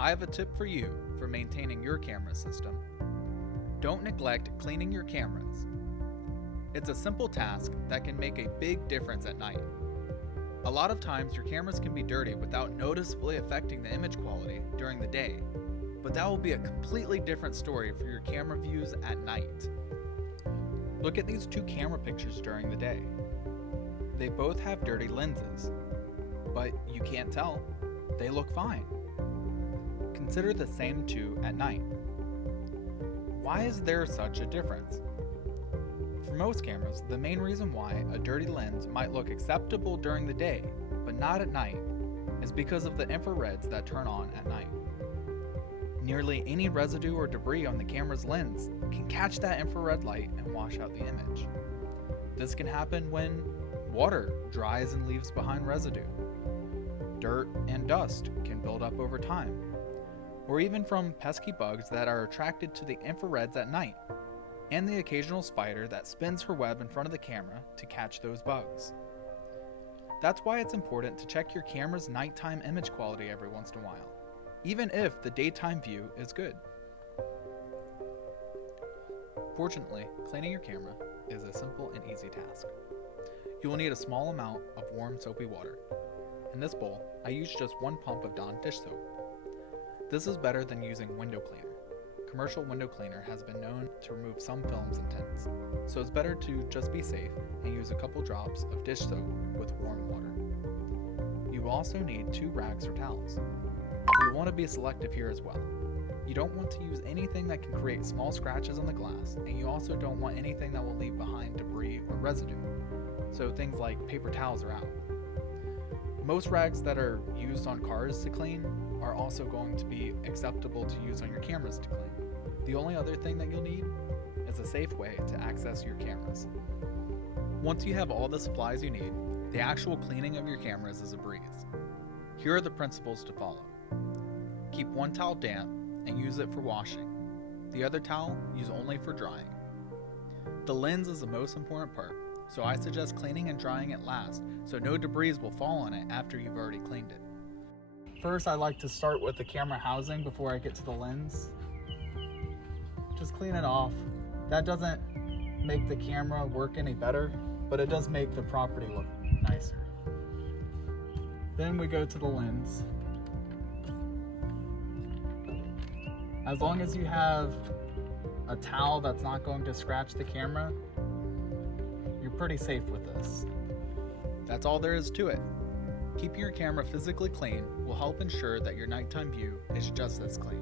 I have a tip for you for maintaining your camera system. Don't neglect cleaning your cameras. It's a simple task that can make a big difference at night. A lot of times your cameras can be dirty without noticeably affecting the image quality during the day, but that will be a completely different story for your camera views at night. Look at these two camera pictures during the day. They both have dirty lenses, but you can't tell. They look fine. Consider the same two at night. Why is there such a difference? For most cameras, the main reason why a dirty lens might look acceptable during the day, but not at night, is because of the infrareds that turn on at night. Nearly any residue or debris on the camera's lens can catch that infrared light and wash out the image. This can happen when water dries and leaves behind residue. Dirt and dust can build up over time, or even from pesky bugs that are attracted to the infrareds at night, and the occasional spider that spins her web in front of the camera to catch those bugs. That's why it's important to check your camera's nighttime image quality every once in a while, even if the daytime view is good. Fortunately, cleaning your camera is a simple and easy task. You will need a small amount of warm soapy water. In this bowl, I use just 1 pump of Dawn dish soap. This is better than using window cleaner. Commercial window cleaner has been known to remove some films and tints, so it's better to just be safe and use a couple drops of dish soap with warm water. You will also need 2 rags or towels. You want to be selective here as well. You don't want to use anything that can create small scratches on the glass, and you also don't want anything that will leave behind debris or residue, so things like paper towels are out. Most rags that are used on cars to clean are also going to be acceptable to use on your cameras to clean. The only other thing that you'll need is a safe way to access your cameras. Once you have all the supplies you need, the actual cleaning of your cameras is a breeze. Here are the principles to follow. Keep 1 towel damp and use it for washing. The other towel, use only for drying. The lens is the most important part, so I suggest cleaning and drying it last so no debris will fall on it after you've already cleaned it. First, I like to start with the camera housing before I get to the lens. Just clean it off. That doesn't make the camera work any better, but it does make the property look nicer. Then we go to the lens. As long as you have a towel that's not going to scratch the camera, you're pretty safe with this. That's all there is to it. Keeping your camera physically clean will help ensure that your nighttime view is just as clean.